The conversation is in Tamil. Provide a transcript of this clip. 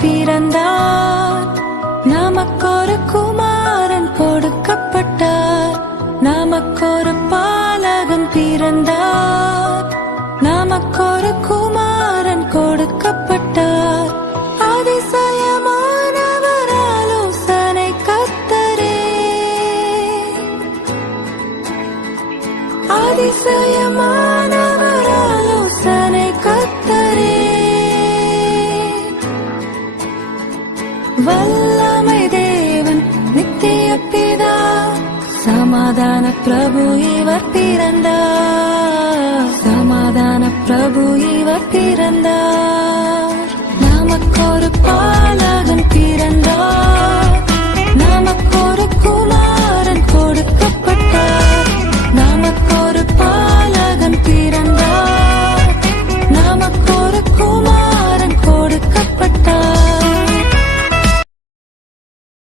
பிறந்தார் நமக்கொரு குமாரன் கொடுக்கப்பட்டார் நமக்கொரு பாலகன் பிறந்தார் நமக்கொரு குமாரன் கொடுக்கப்பட்டார் அதிசயமானவர் ஆலோசனை கத்தரே அதிசயமான வல்லமை தேவன் நித்திய பிதா சமாதான பிரபு இவர் பிறந்தா சமாதான பிரபு இவர் பிறந்த